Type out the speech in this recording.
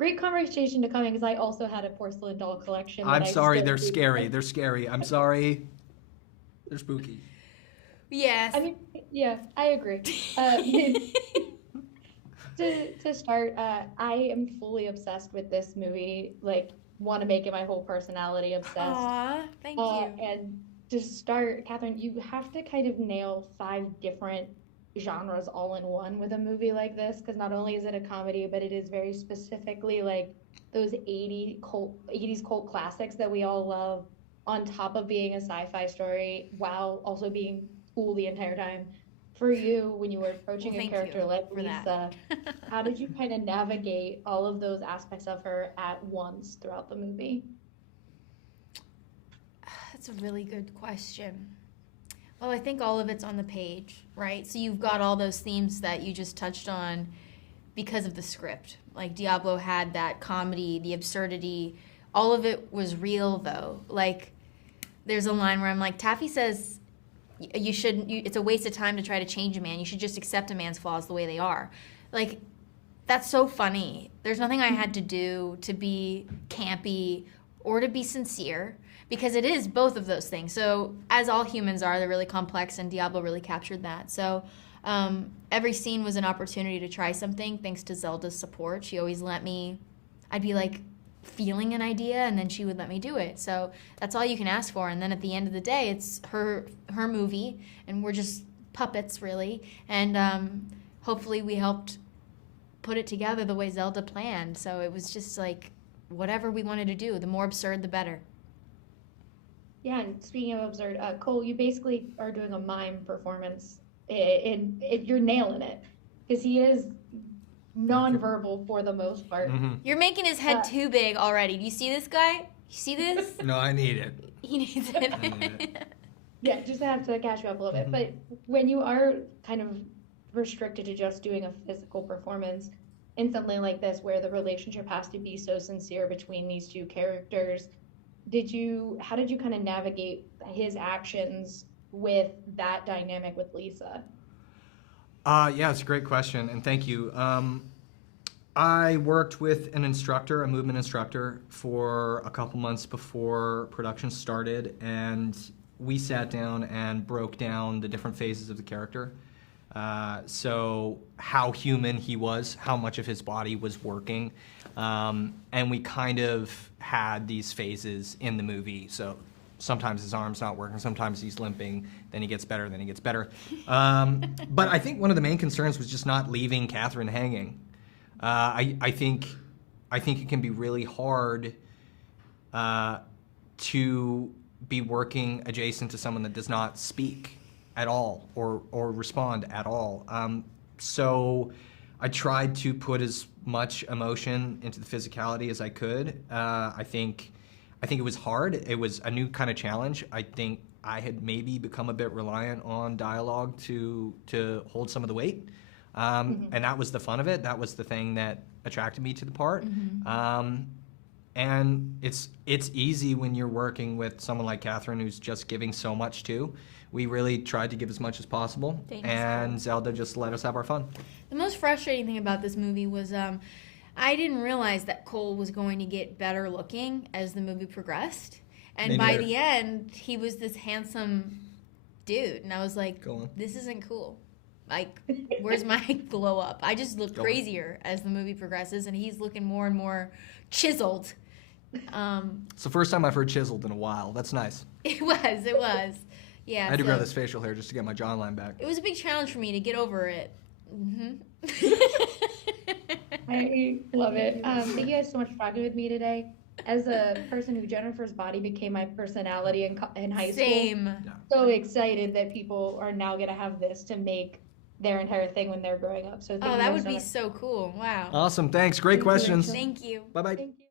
Great conversation to come in because I also had a porcelain doll collection. I'm sorry, they're scary. They're scary. I'm sorry. They're spooky. Yes. I mean, yeah, I agree. To start, I am fully obsessed with this movie. Like, want to make it my whole personality obsessed. Aw, thank you. And to start, Kathryn, you have to kind of nail 5 different genres all in one with a movie like this, because not only is it a comedy, but it is very specifically like those 80s cult classics that we all love, on top of being a sci-fi story while also being cool the entire time. For you, when you were approaching a character like Lisa, how did you kind of navigate all of those aspects of her at once throughout the movie? That's a really good question. Well, I think all of it's on the page, right? So you've got all those themes that you just touched on because of the script. Like Diablo had that comedy, the absurdity. All of it was real, though. Like, there's a line where I'm like, Taffy says, you shouldn't, it's a waste of time to try to change a man. You should just accept a man's flaws the way they are. Like, that's so funny. There's nothing I had to do to be campy or to be sincere, because it is both of those things. So, as all humans are, they're really complex, and Diablo really captured that. So, every scene was an opportunity to try something, thanks to Zelda's support. She always let me, I'd be like, feeling an idea, and then she would let me do it. So that's all you can ask for. And then at the end of the day, it's her movie, and we're just puppets, really. And hopefully we helped put it together the way Zelda planned. So it was just like whatever we wanted to do. The more absurd, the better. Yeah, and speaking of absurd, Cole, you basically are doing a mime performance. You're nailing it, because he is nonverbal for the most part. Mm-hmm. You're making his head too big already. Do you see this guy? You see this? No, I need it. He needs it. I need it. Yeah, just have to catch you up a little bit. But when you are kind of restricted to just doing a physical performance in something like this, where the relationship has to be so sincere between these two characters, how did you kind of navigate his actions with that dynamic with Lisa? Yeah, it's a great question, and thank you. I worked with an instructor, a movement instructor, for a couple months before production started, and we sat down and broke down the different phases of the character. So how human he was, how much of his body was working, and we kind of had these phases in the movie. So sometimes his arm's not working, sometimes he's limping, then he gets better, then he gets better. But I think one of the main concerns was just not leaving Kathryn hanging. I think it can be really hard to be working adjacent to someone that does not speak at all or respond at all. So I tried to put as much emotion into the physicality as I could. I think it was hard. It was a new kind of challenge. I think I had maybe become a bit reliant on dialogue to hold some of the weight. And that was the fun of it. That was the thing that attracted me to the part. And it's easy when you're working with someone like Kathryn, who's just giving so much too. We really tried to give as much as possible. Thanks. And Zelda just let us have our fun. The most frustrating thing about this movie was I didn't realize that Cole was going to get better looking as the movie progressed. And by the end, he was this handsome dude. And I was like, this isn't cool. Like, where's my glow up? I just look crazier as the movie progresses, and he's looking more and more chiseled. It's the first time I've heard chiseled in a while. That's nice. It was. Yeah. I had to grow this facial hair just to get my jawline back. It was a big challenge for me to get over it. I love it. Thank you guys so much for talking with me today. As a person who Jennifer's body became my personality in high school, Same. So excited that people are now going to have this to make their entire thing when they're growing up. So that would be so cool. Wow. Awesome. Thanks. Great questions. Thank you. Bye-bye. Thank you.